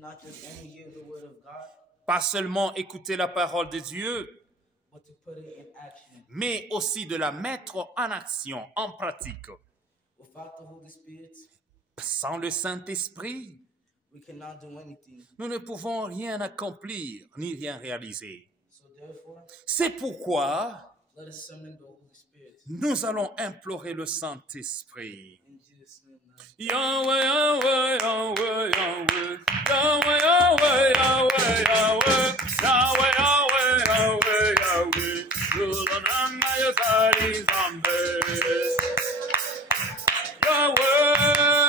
not just only hear the word of God, pas seulement écouter la parole de Dieu, but to put it in action. mais aussi de la mettre en action, en pratique. Without the Holy Spirit, Sans le Saint-Esprit, we cannot do anything. nous ne pouvons rien accomplir ni rien réaliser. So therefore, C'est pourquoi let us summon the Holy Spirit. nous allons implorer le Saint-Esprit. In Jesus' name, now. Yahweh, Yahweh, Yahweh, Yahweh, Yahweh, Yahweh, Yahweh, Yahweh, Yahweh, Yahweh, Yahweh, Yahweh, Lulananga Yazari Zambe. Yahweh,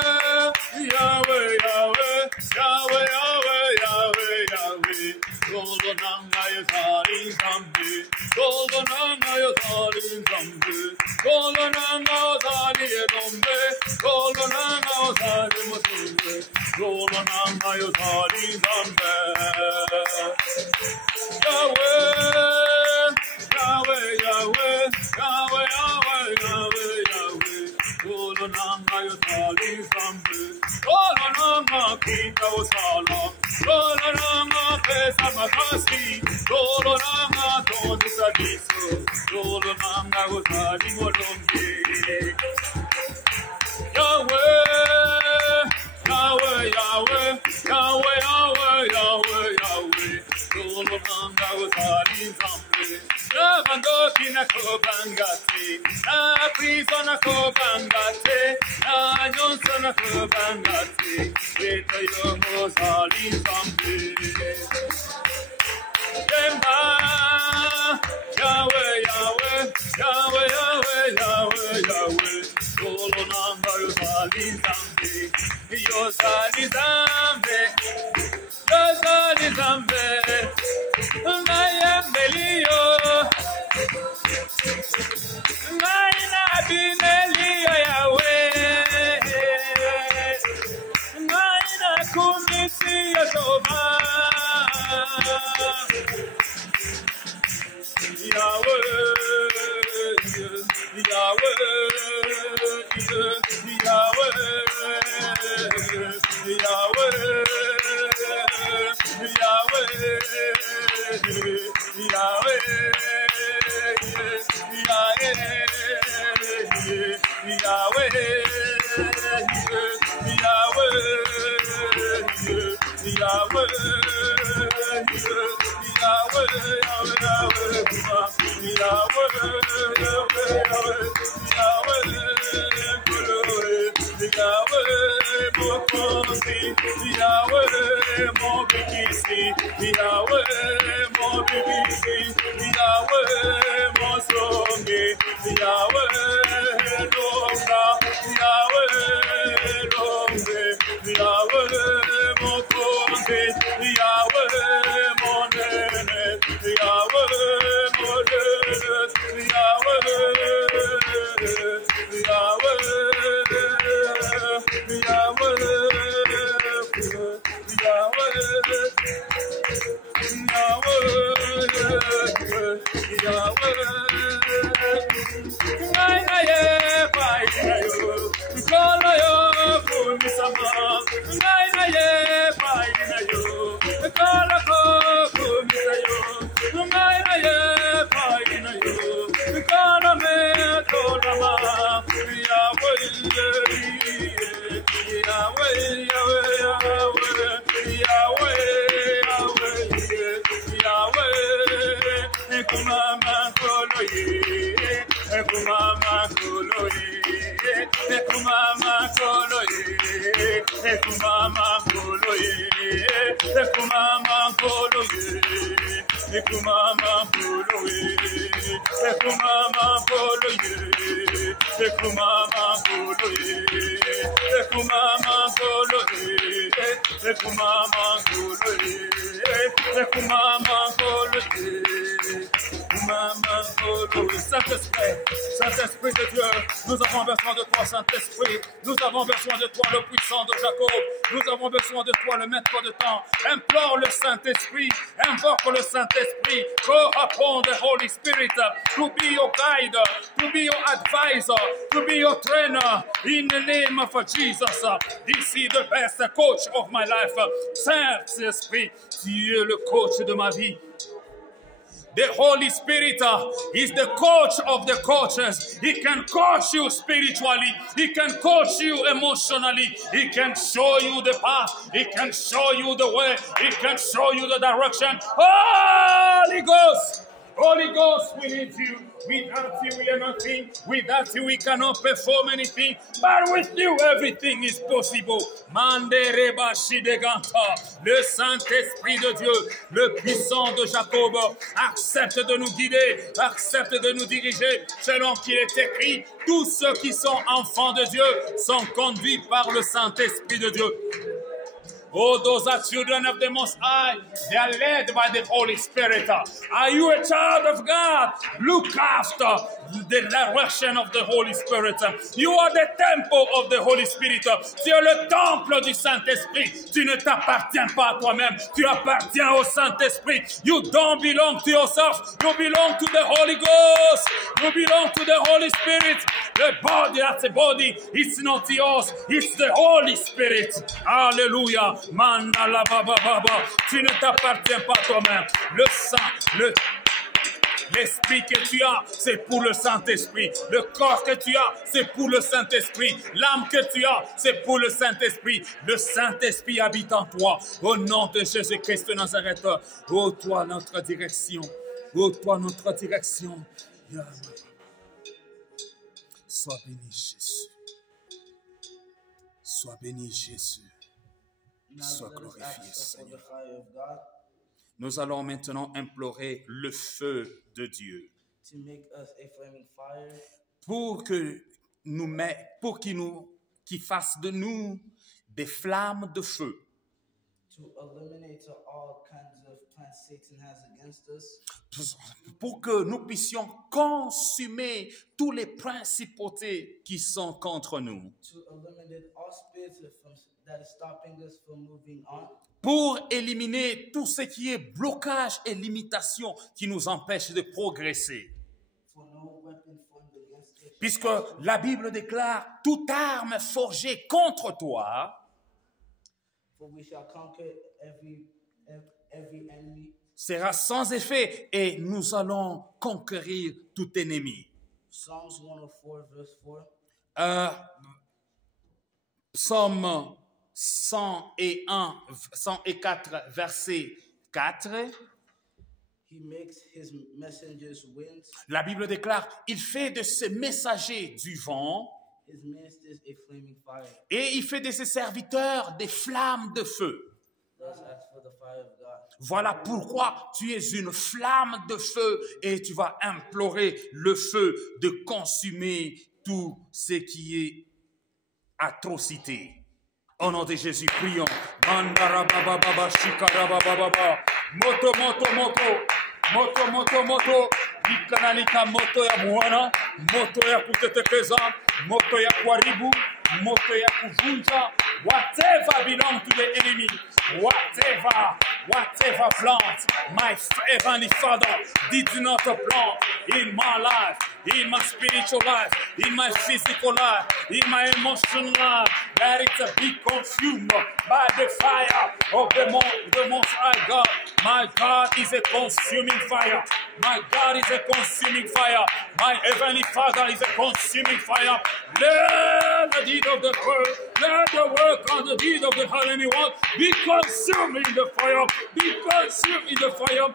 Yahweh, Yahweh, Yahweh, Yahweh, Yahweh, Yahweh, Lulananga Yazari Zambe, Lulananga Yazari Zambe, Lulananga Yazari Zambe, Lulananga Yazari Mazumbe, Lulananga Yazari Zambe. Yahweh, Yahweh, Yahweh, Yahweh, Yahweh, Yahweh, Yahweh, Lulananga Yazari Zambe, Lulananga Kita Osala, Lulananga Pesa Makasi, Lulananga Tondi Sadiso, Lulananga Yazari Molombe. Yahweh, Yahweh, Yahweh, Yahweh, Yahweh, Yahweh, Yahweh, Lulananga Yazari Zambe. Nabandoki na kobangate, na priso na kobangate, na nyonso na kobangate, eta yomo zali Zambe. Yemba, Yahweh, Yahweh, Yahweh, Yahweh, Yahweh, Yahweh, Lulananga Yazari Zambe, Yazari Zambe, Yazari Zambe, Nayembelio, Naina Binelio Yahweh, Naina Kumisi Yahova, Yahweh, Yahweh, Kumama Saint-Esprit de Dieu, nous avons besoin de toi, Saint-Esprit. Nous avons besoin de toi, le puissant de Jacob. Nous avons besoin de toi, le maître de temps. Implore le Saint-Esprit. Invoque le Saint-Esprit. Call upon the Holy Spirit to be your guide, to be your advisor, to be your trainer. In the name of Jesus, this is the best coach of my life. Saint-Esprit, tu es le coach de ma vie. The Holy Spirit is the coach of the coaches. He can coach you spiritually. He can coach you emotionally. He can show you the path. He can show you the way. He can show you the direction. Holy Ghost! Holy Ghost, we need you. Without you, we are nothing. Without you, we cannot perform anything. But with you, everything is possible. Mandereba Shideganta, le Saint-Esprit de Dieu, le puissant de Jacob, accepte de nous guider, accepte de nous diriger, selon qu'il est écrit. Tous ceux qui sont enfants de Dieu sont conduits par le Saint-Esprit de Dieu. Oh, those are children of the Most High. They are led by the Holy Spirit. Are you a child of God? Look after the direction of the Holy Spirit. You are the temple of the Holy Spirit. Tu es le temple du Saint-Esprit. Tu ne t'appartiens pas à toi-même. Tu appartiens au Saint-Esprit. You don't belong to yourself. You belong to the Holy Ghost. You belong to the Holy Spirit. The body, that's a body. It's not yours. It's the Holy Spirit. Hallelujah. Mandala baba baba, tu ne t'appartiens pas toi-même. Le sang, l'esprit que tu as, c'est pour le Saint-Esprit. Le corps que tu as, c'est pour le Saint-Esprit. L'âme que tu as, c'est pour le Saint-Esprit. Le Saint-Esprit habite en toi. Au nom de Jésus-Christ de Nazareth. Ô toi, notre direction. Ô toi, notre direction. Sois béni, Jésus. Sois béni, Jésus. Sois glorifié, Seigneur. Nous allons maintenant implorer le feu de Dieu pour qu'il fasse de nous des flammes de feu. Pour que nous puissions consumer tous les principautés qui sont contre nous. Pour éliminer tout ce qui est blocage et limitation qui nous empêche de progresser. Puisque la Bible déclare toute arme forgée contre toi sera sans effet et nous allons conquérir tout ennemi. Psalms 104 verse 4. Psaume 104, verset 4. He makes his messengers winds. La Bible déclare, il fait de ses messagers du vent. His ministers a flaming fire. Et il fait de ses serviteurs des flammes de feu. Let's ask for the fire of God. Voilà pourquoi tu es une flamme de feu et tu vas implorer le feu de consumer tout ce qui est atrocité. Au nom de Jésus, prions. Moto, moto, moto. Moto, moto, moto. Ikanalika moto ya mwana. Moto ya kutetekeza. Moto ya kuharibu. Moto ya kuvunja. Whatever belongs to the enemy. Whatever plant my heavenly Father did not plant in my life, in my spiritual life, in my physical life, in my emotional life, let it be consumed by the fire of the Most High God. My God is a consuming fire. My God is a consuming fire. My heavenly Father is a consuming fire. Let the deed of the world, let the work of the deed of the heavenly one be consumed in the fire. Be consumed in the fire of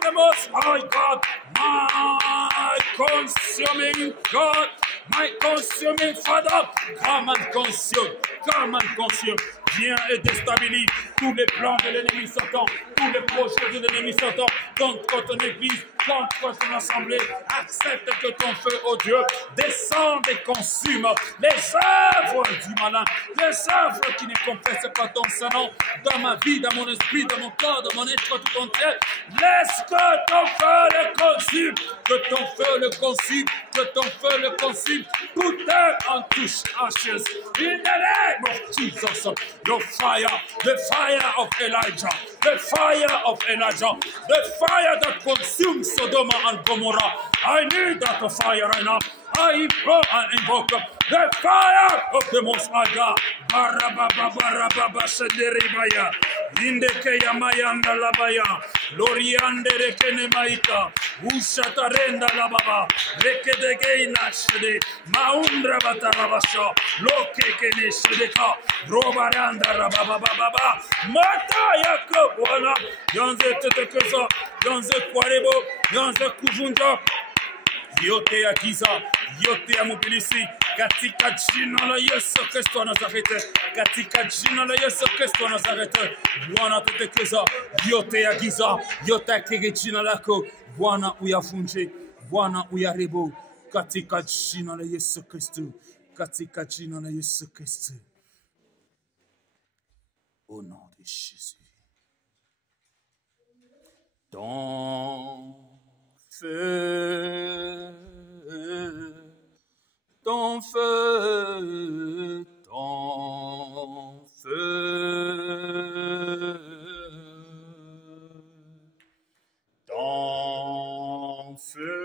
the Most High God. My consuming God, my consuming Father, come and consume, come and consume. Viens et déstabilise, tous les plans de l'ennemi Satan, tous les projets de l'ennemi Satan contre ton église, contre ton assemblée. Accepte que ton feu, oh Dieu, descende et consume les œuvres du malin, les œuvres qui ne confessent pas ton Saint-Nom dans ma vie, dans mon esprit, dans mon corps, dans mon être tout entier. Laisse que ton feu le consume, que ton feu le consume, que ton feu le consume. Tout est en touche ashes. In the name of Jesus, your fire, the fire of Elijah, the fire of Elijah, the fire that consumes Sodom and Gomorrah. I need that fire right now. I invoke the fire of the Most High God. Barababa Sederibaya, Indekeya Mayanda Labaya, Loriande Rekene Maika, Ushatarenda Lababa, Rekedegeina Shede, Maundra Batarabasho, Lokekene Shedeka, Robaranda Rabababa, Mata Yakobwana, Yanze Tetekeso, Yanze Kwarebo, Yanze Kuvunja. Yote ya giza, yote ya mobilisi, katika jina la Yesu Kristo wa Nazareti, katika jina la Yesu Kristo wa Nazareti, Bwana tutekeza, yote ya giza, yote ya kege jina lako, Bwana uyavunje, Bwana uyaribu, katika jina la Yesu Kristo, katika jina la Yesu Kristo. Au nom de Jésus. Ton feu, ton feu, ton feu, ton feu,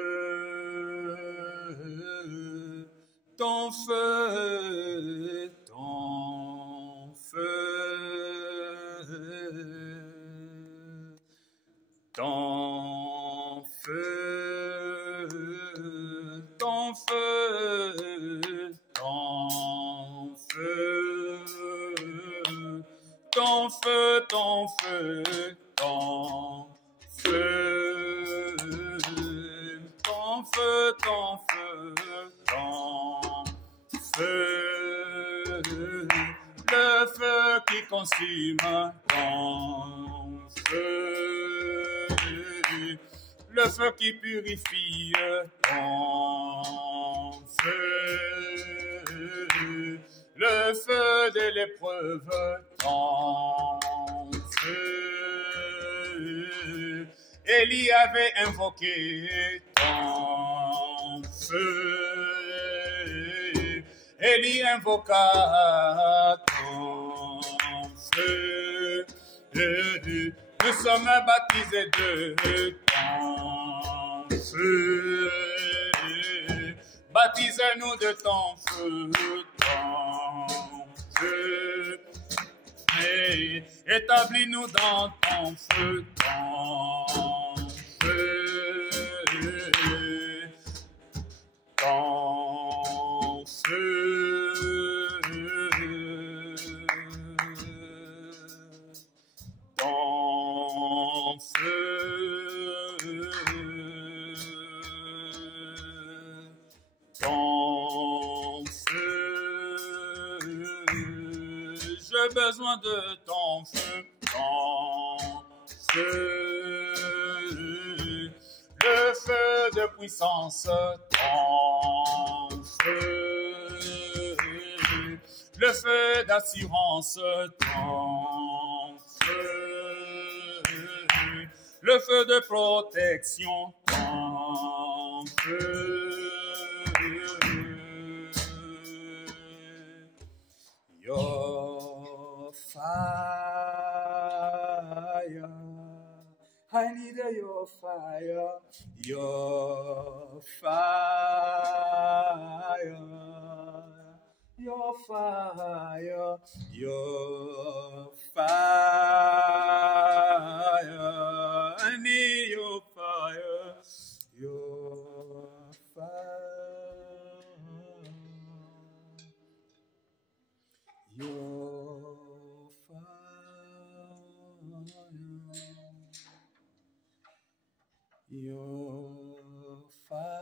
ton feu, ton feu, ton feu, ton feu, ton feu, ton feu, ton feu, ton feu, ton feu, ton feu, le feu qui consume, ton feu, le feu qui purifie, ton feu, le feu de l'épreuve, ton feu. Élie avait invoqué ton feu. Élie invoqua ton feu. Nous sommes baptisés de ton feu. Baptise-nous de ton feu, ton feu. Et établis-nous dans ton feu, ton feu, ton feu, ton feu, ton feu. J'ai besoin de ton feu, ton feu, le feu de puissance, ton feu, le feu d'assurance, ton feu, le feu de protection, ton feu. Your fire, I need your fire, your fire, your fire, your fire, I need your fire, your fire, your fire, your fire.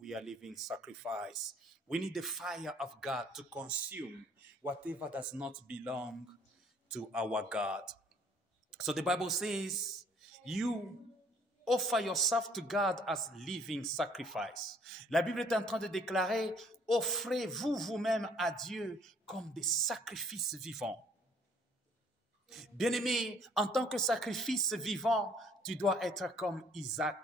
We are living living sacrifice. We need the fire of God to consume whatever does not belong to our God. So the Bible says, you offer yourself to God as living sacrifice. La Bible est en train de déclarer, offrez-vous vous-même à Dieu comme des sacrifices vivants. Bien-aimé, en tant que sacrifice vivant, tu dois être comme Isaac.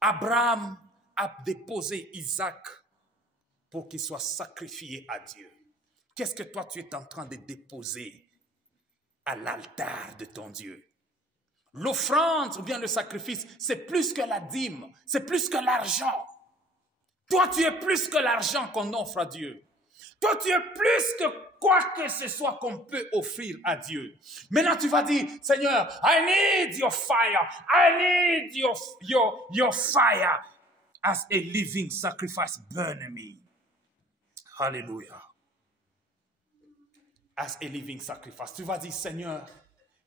Abraham a déposé Isaac pour qu'il soit sacrifié à Dieu. Qu'est-ce que toi tu es en train de déposer à l'altar de ton Dieu? L'offrande ou bien le sacrifice, c'est plus que la dîme, c'est plus que l'argent. Toi, tu es plus que l'argent qu'on offre à Dieu. Toi, tu es plus que quoi que ce soit qu'on peut offrir à Dieu. Maintenant, tu vas dire, Seigneur, I need your fire. I need your fire as a living sacrifice. Burn me. Hallelujah. As a living sacrifice. Tu vas dire, Seigneur,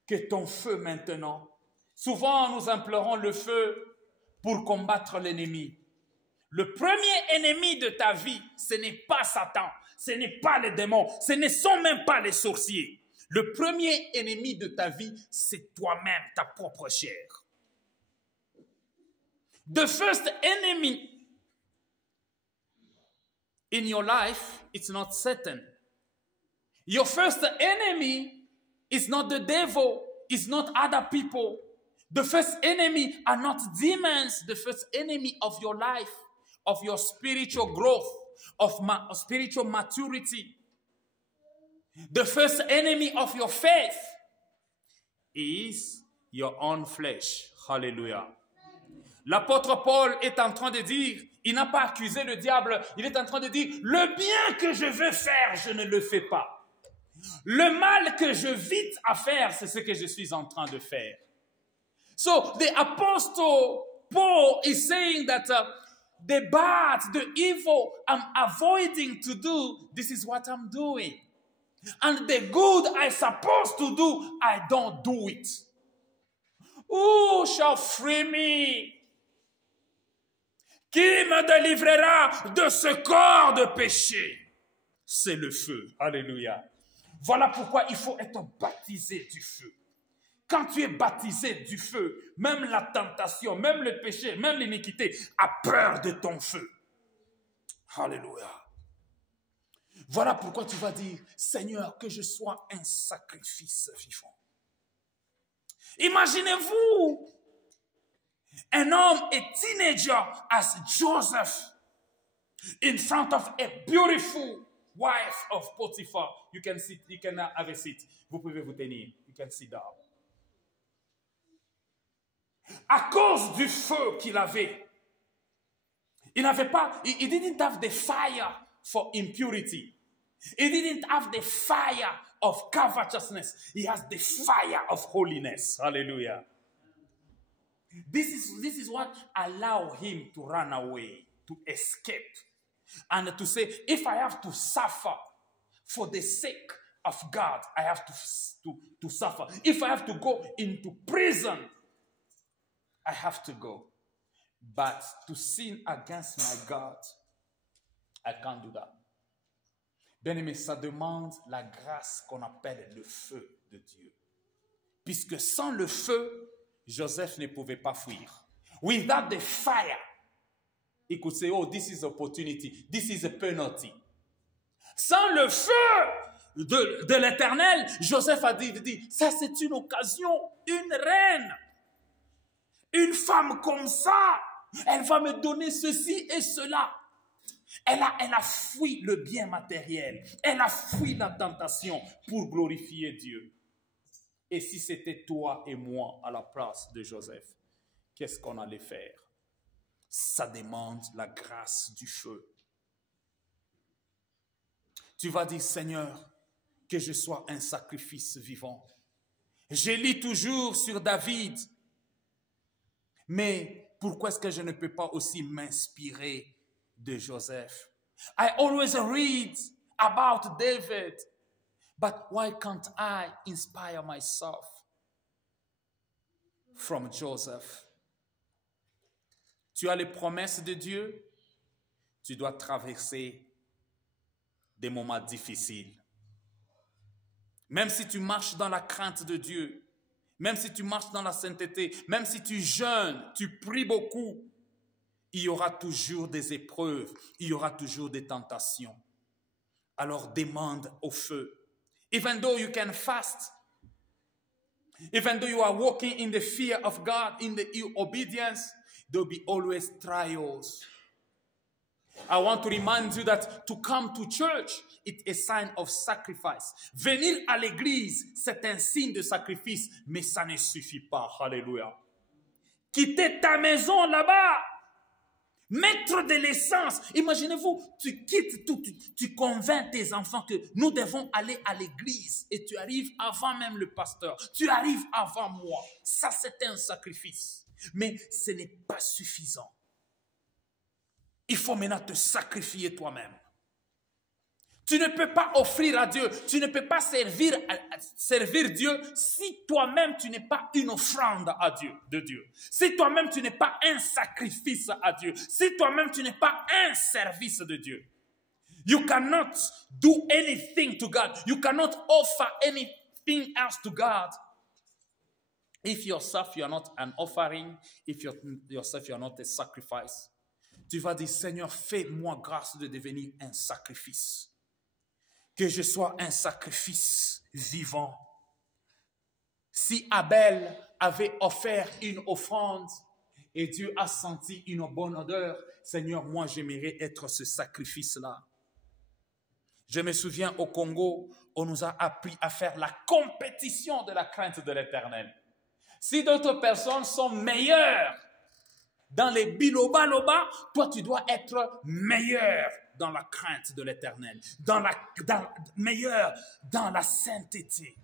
que ton feu maintenant. Souvent, nous implorons le feu pour combattre l'ennemi. Le premier ennemi de ta vie, ce n'est pas Satan, ce n'est pas les démons, ce ne sont même pas les sorciers. Le premier ennemi de ta vie, c'est toi-même, ta propre chair. The first enemy in your life, it's not Satan. Your first enemy is not the devil, is not other people. The first enemy are not demons. The first enemy of your life, of your spiritual growth, of spiritual maturity. The first enemy of your faith is your own flesh. Hallelujah. L'apôtre Paul est en train de dire, il n'a pas accusé le diable, il est en train de dire, le bien que je veux faire, je ne le fais pas. Le mal que je vite à faire, c'est ce que je suis en train de faire. So the apostle Paul is saying that the bad, the evil I'm avoiding to do, this is what I'm doing. And the good I'm supposed to do, I don't do it. Who shall free me? Qui me délivrera de ce corps de péché? C'est le feu. Alléluia. Voilà pourquoi il faut être baptisé du feu. Quand tu es baptisé du feu, même la tentation, même le péché, même l'iniquité a peur de ton feu. Alléluia. Voilà pourquoi tu vas dire, Seigneur, que je sois un sacrifice vivant. Imaginez-vous un homme, a teenager as Joseph, in front of a beautiful wife of Potiphar. You can sit, you can have a seat. Vous pouvez vous tenir. You can sit down. À cause du feu qu'il avait, il n'avait pas, he didn't have the fire for impurity. He didn't have the fire of covetousness. He has the fire of holiness. Hallelujah. This is what allowed him to run away, to escape, and to say, if I have to suffer for the sake of God, I have to suffer. If I have to go into prison, I have to go. But to sin against my God, I can't do that. Bien-aimé, ça demande la grâce qu'on appelle le feu de Dieu. Puisque sans le feu, Joseph ne pouvait pas fuir. Without the fire, he could say, oh, this is opportunity, this is a penalty. Sans le feu de l'Éternel, Joseph a dit, ça c'est une occasion, une reine, une femme comme ça, elle va me donner ceci et cela. Elle a fui le bien matériel. Elle a fui la tentation pour glorifier Dieu. Et si c'était toi et moi à la place de Joseph, qu'est-ce qu'on allait faire? Ça demande la grâce du feu. Tu vas dire, Seigneur, que je sois un sacrifice vivant. Je lis toujours sur David. Mais pourquoi est-ce que je ne peux pas aussi m'inspirer de Joseph? I always read about David, but why can't I inspire myself from Joseph? tu as les promesses de Dieu, tu dois traverser des moments difficiles. Même si tu marches dans la crainte de Dieu, même si tu marches dans la sainteté, même si tu jeûnes, tu pries beaucoup, il y aura toujours des épreuves, il y aura toujours des tentations. Alors demande au feu. Even though you can fast, even though you are walking in the fear of God, in the obedience, there will be always trials. I want to remind you that to come to church, it's a sign of sacrifice. Venir à l'église, c'est un signe de sacrifice, mais ça ne suffit pas. Alléluia. Quitter ta maison là-bas, mettre de l'essence. Imaginez-vous, tu quittes tout, tu convaincs tes enfants que nous devons aller à l'église et tu arrives avant même le pasteur. Tu arrives avant moi. Ça, c'est un sacrifice. Mais ce n'est pas suffisant. Il faut maintenant te sacrifier toi-même. Tu ne peux pas offrir à Dieu, tu ne peux pas servir Dieu si toi-même tu n'es pas une offrande à Dieu, de Dieu. Si toi-même tu n'es pas un sacrifice à Dieu. Si toi-même tu n'es pas un service de Dieu. You cannot do anything to God. You cannot offer anything else to God. If yourself you are not an offering, if yourself you are not a sacrifice. Tu vas dire, Seigneur, fais-moi grâce de devenir un sacrifice. Que je sois un sacrifice vivant. Si Abel avait offert une offrande et Dieu a senti une bonne odeur, Seigneur, moi j'aimerais être ce sacrifice-là. Je me souviens au Congo, on nous a appris à faire la compétition de la crainte de l'Éternel. Si d'autres personnes sont meilleures dans les biloba-loba, toi tu dois être meilleur dans la crainte de l'Éternel, meilleur dans la sainteté.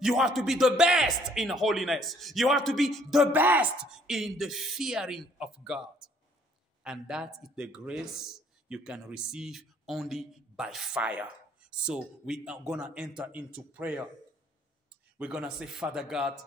You have to be the best in holiness. You have to be the best in the fearing of God. And that is the grace you can receive only by fire. So we are going to enter into prayer. We're going to say, Father God,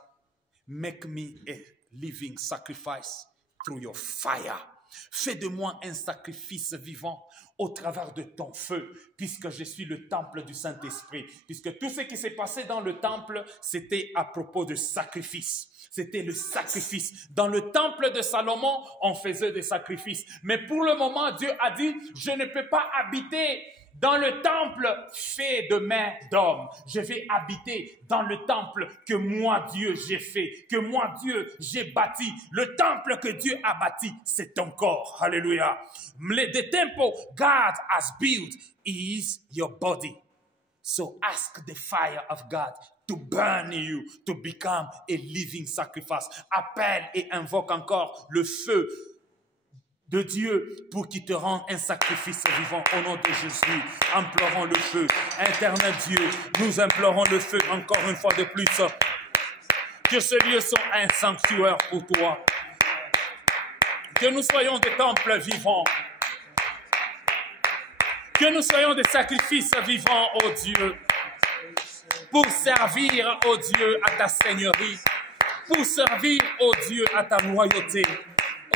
make me a living sacrifice through your fire. Fais de moi un sacrifice vivant au travers de ton feu, puisque je suis le temple du Saint-Esprit. Puisque tout ce qui s'est passé dans le temple, c'était à propos de sacrifice. C'était le sacrifice. Dans le temple de Salomon, on faisait des sacrifices. Mais pour le moment, Dieu a dit, je ne peux pas habiter dans le temple fait de mains d'homme. Je vais habiter dans le temple que moi, Dieu, j'ai fait, que moi, Dieu, j'ai bâti. Le temple que Dieu a bâti, c'est ton corps. Alléluia. The temple God has built is your body. So ask the fire of God to burn you, to become a living sacrifice. Appelle et invoque encore le feu de Dieu pour qu'il te rende un sacrifice vivant au nom de Jésus. Implorons le feu. Éternel Dieu, nous implorons le feu encore une fois de plus. Que ce lieu soit un sanctuaire pour toi. Que nous soyons des temples vivants. Que nous soyons des sacrifices vivants, ô Dieu, pour servir, ô Dieu, à ta seigneurie, pour servir, ô Dieu, à ta loyauté.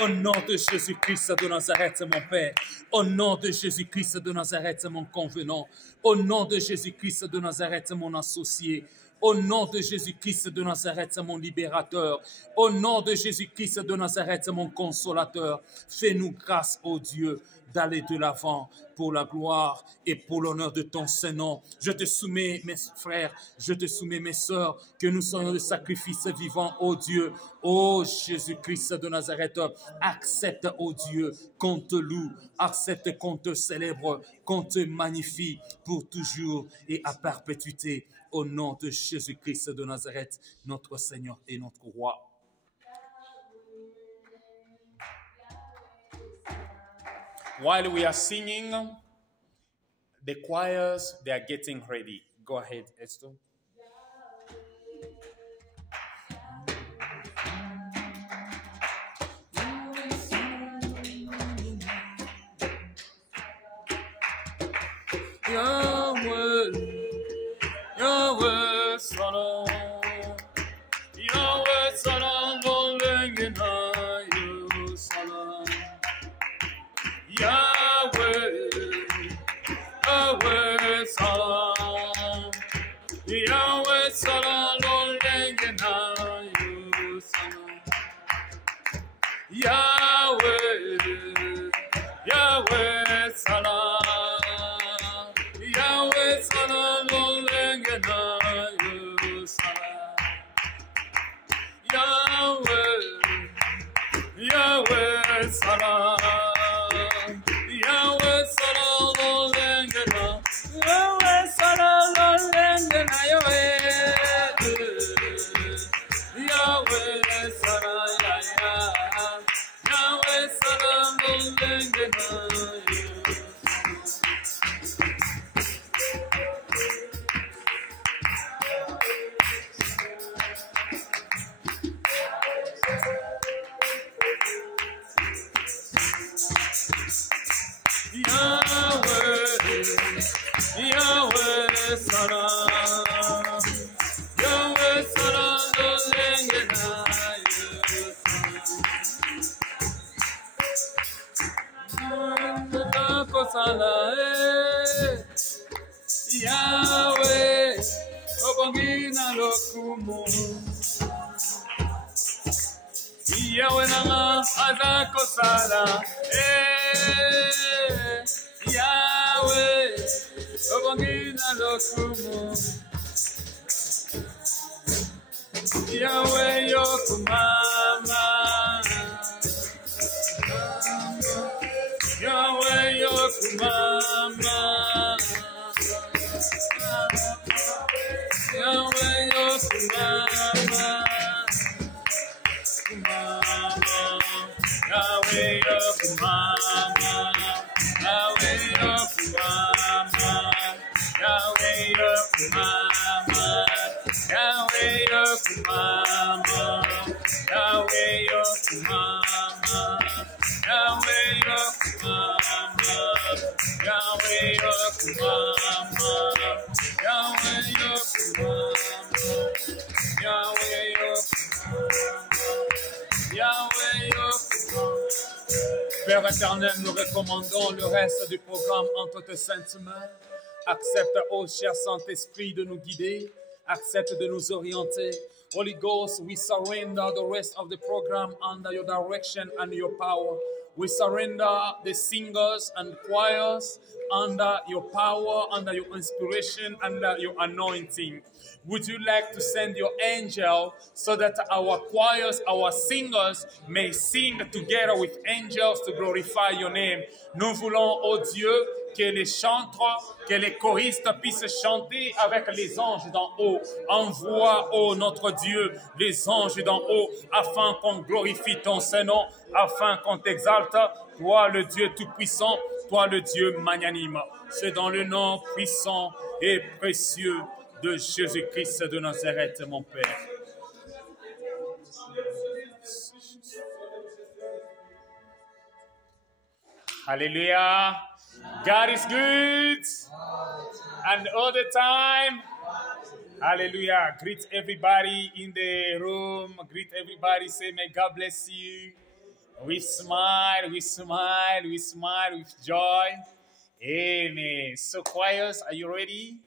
Au nom de Jésus-Christ de Nazareth, mon Père. Au nom de Jésus-Christ de Nazareth, mon convenant. Au nom de Jésus-Christ de Nazareth, mon associé. Au nom de Jésus-Christ de Nazareth, mon libérateur. Au nom de Jésus-Christ de Nazareth, mon consolateur. Fais-nous grâce, ô Dieu, d'aller de l'avant pour la gloire et pour l'honneur de ton Saint-Nom. Je te soumets, mes frères, je te soumets, mes sœurs, que nous soyons le sacrifice vivant, ô Dieu, ô Jésus-Christ de Nazareth. Accepte, ô Dieu, qu'on te loue, accepte qu'on te célèbre, qu'on te magnifie pour toujours et à perpétuité, au nom de Jésus-Christ de Nazareth, notre Seigneur et notre Roi. While we are singing, the choirs, they are getting ready. Go ahead, Esther. Yahweh, Yahweh, Salam, Yahweh, Salam, Salam. salam. Yahweh salam lolengena. Yahweh salam lolengena. Yahweh salam Yahweh salam lolengena. Yahweh salam, Yahweh salam lolengena. Yahweh, obongina lokumu. Yahweh nanga azako sala. Yahweh, obongina lokumu. Yahweh yokumama. Yahweh yokumama. Yahweh yokumama. Yahweh yokumama. Yahweh yokumama. Yahweh yokumama. Yahweh yokumama. Yahweh yokumama. Yahweh yokumama. Yahweh yokumama. Yahweh yokumama. Yahweh yokumama. Yahweh yokumama. Père éternel, nous recommandons le reste du programme entre tes saintes mains. Accepte, ô cher Saint-Esprit, de nous guider. Accepte de nous orienter. Holy Ghost, we surrender the rest of the program under your direction and your power. We surrender the singers and choirs under your power, under your inspiration, under your anointing. Would you like to send your angel so that our choirs, our singers may sing together with angels to glorify your name? Nous voulons, oh Dieu, que les chanteurs, que les choristes puissent chanter avec les anges d'en haut. Envoie, ô notre Dieu, les anges d'en haut, afin qu'on glorifie ton Saint-Nom, afin qu'on t'exalte, toi le Dieu tout-puissant, toi le Dieu magnanime. C'est dans le nom puissant et précieux de Jésus-Christ de Nazareth, mon Père. Hallelujah. God is good. And all the time. Hallelujah. Greet everybody in the room. Greet everybody. Say, may God bless you. We smile, we smile, we smile with joy. Amen. So choirs, are you ready?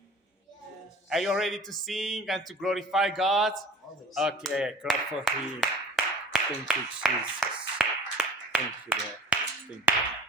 Are you ready to sing and to glorify God? Okay, clap for him. Thank you, Jesus. Thank you, Lord. Thank you.